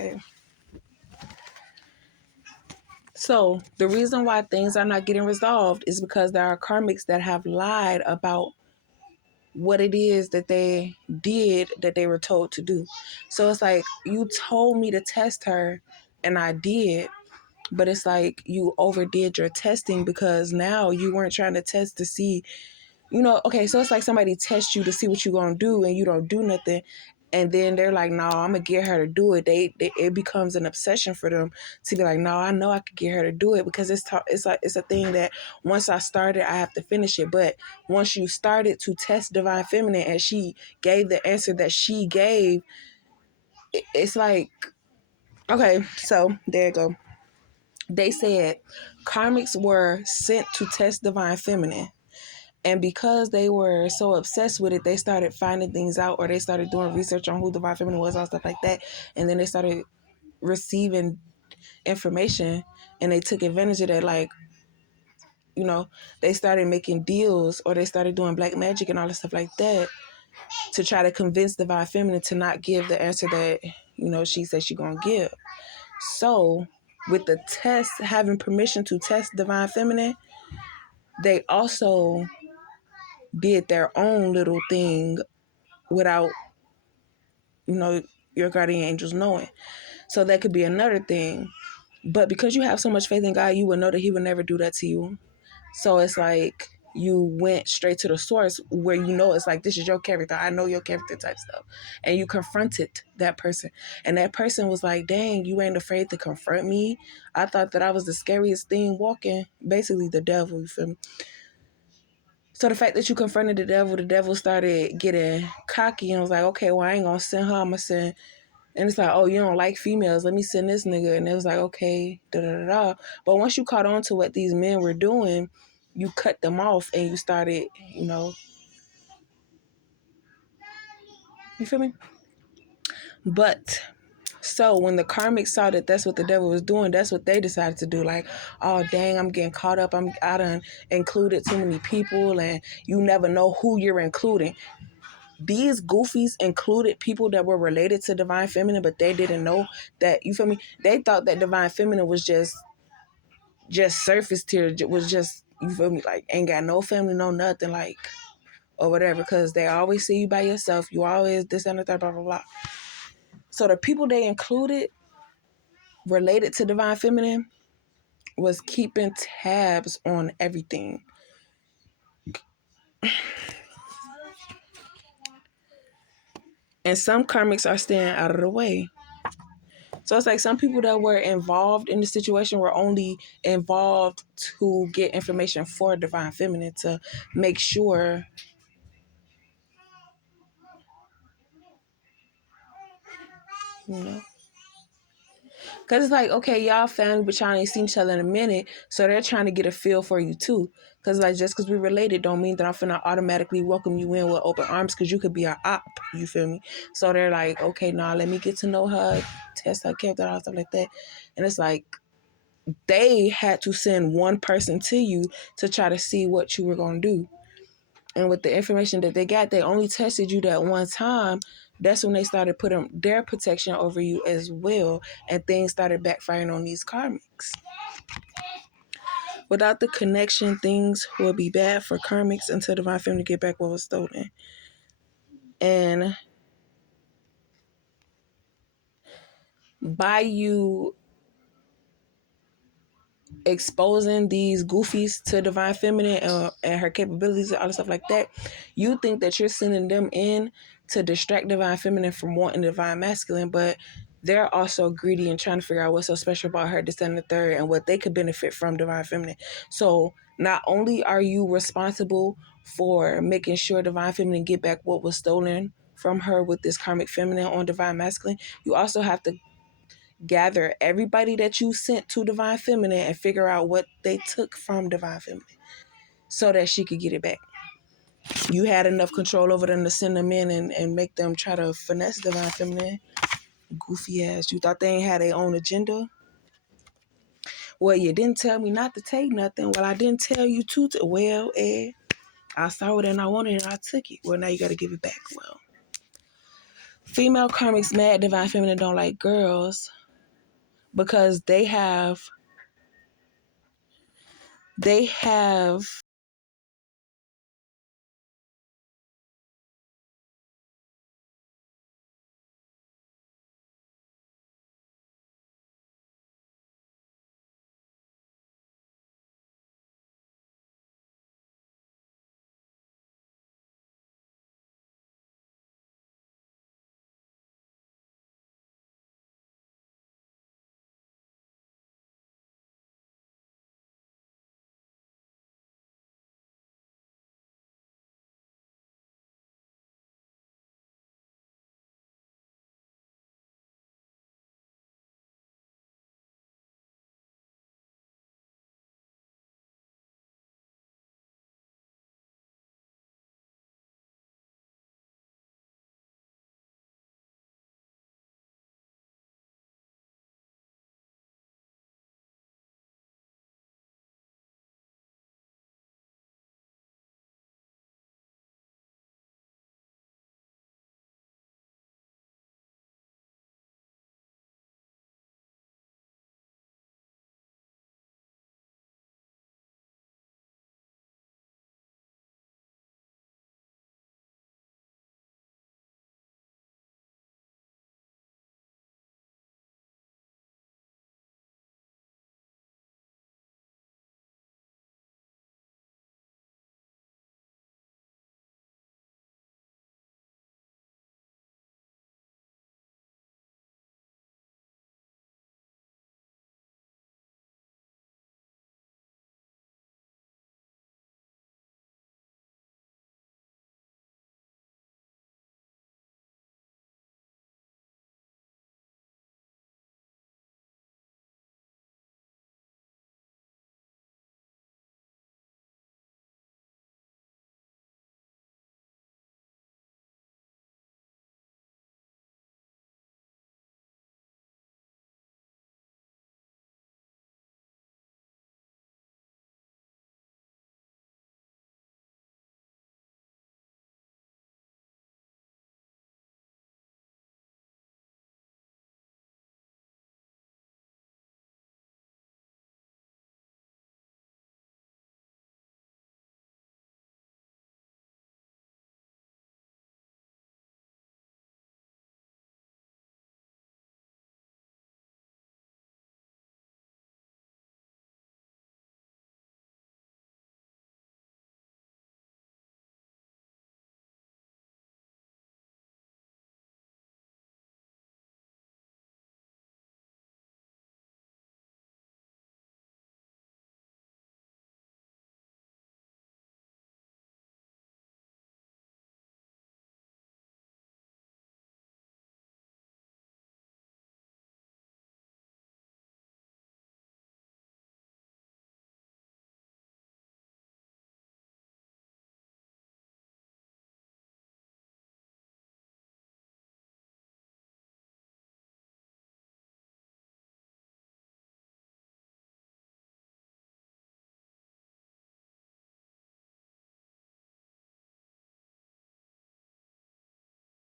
Okay. So the reason why things are not getting resolved is because there are karmics that have lied about what it is that they did that they were told to do. So it's like, you told me to test her and I did, but it's like you overdid your testing because now you weren't trying to test to see, okay, so it's like somebody tests you to see what you're going to do and you don't do nothing. And then they're like, no, I'm going to get her to do it. It becomes an obsession for them to be like, no, I know I could get her to do it because it's a thing that once I started, I have to finish it. But once you started to test Divine Feminine and she gave the answer that she gave, it's like, okay, so there you go. They said karmics were sent to test Divine Feminine. And because they were so obsessed with it, they started finding things out, or they started doing research on who Divine Feminine was and stuff like that. And then they started receiving information and they took advantage of that. Like, they started making deals or they started doing black magic and all this stuff like that to try to convince Divine Feminine to not give the answer that, she said she gonna give. So with the test, having permission to test Divine Feminine, they also did their own little thing without, your guardian angels knowing. So that could be another thing. But because you have so much faith in God, you would know that he would never do that to you. So it's like you went straight to the source where it's like, this is your character. I know your character type stuff. And you confronted that person. And that person was like, dang, you ain't afraid to confront me? I thought that I was the scariest thing walking. Basically the devil, you feel me? So the fact that you confronted the devil started getting cocky and was like, okay, well, I ain't going to send her. I'm going to send. And it's like, oh, you don't like females. Let me send this nigga. And it was like, okay, da-da-da-da. But once you caught on to what these men were doing, you cut them off and you started, you feel me? But so when the karmics saw that that's what the devil was doing, that's what they decided to do. Like, oh, dang, I'm getting caught up. I done included too many people and you never know who you're including. These goofies included people that were related to Divine Feminine, but they didn't know that, you feel me? They thought that Divine Feminine was just surface tier, was just, you feel me, like ain't got no family, no nothing, like, or whatever, because they always see you by yourself. You always this and the third, blah, blah, blah. So the people they included related to Divine Feminine was keeping tabs on everything. And some karmics are staying out of the way. So it's like some people that were involved in the situation were only involved to get information for Divine Feminine to make sure, Because it's like, okay, y'all family, but y'all ain't seen each other in a minute. So they're trying to get a feel for you too. Because like, just because we're related don't mean that I'm finna automatically welcome you in with open arms, because you could be an op, you feel me? So they're like, okay, nah, let me get to know her, test her character, all stuff like that. And it's like, they had to send one person to you to try to see what you were going to do. And with the information that they got, they only tested you that one time. That's when they started putting their protection over you as well. And things started backfiring on these karmics. Without the connection, things will be bad for karmics until Divine Feminine get back what was stolen. And by you exposing these goofies to Divine Feminine and her capabilities and all the stuff like that, you think that you're sending them in to distract Divine Feminine from wanting Divine Masculine, but they're also greedy and trying to figure out what's so special about her, this and the third, and what they could benefit from Divine Feminine. So not only are you responsible for making sure Divine Feminine get back what was stolen from her with this Karmic Feminine on Divine Masculine, you also have to gather everybody that you sent to Divine Feminine and figure out what they took from Divine Feminine so that she could get it back. You had enough control over them to send them in and make them try to finesse Divine Feminine. Goofy ass. You thought they ain't had their own agenda? Well, you didn't tell me not to take nothing. Well, I didn't tell you to. Well, I saw it and I wanted it and I took it. Well, now you got to give it back. Well, Female karmics mad divine feminine don't like girls because they have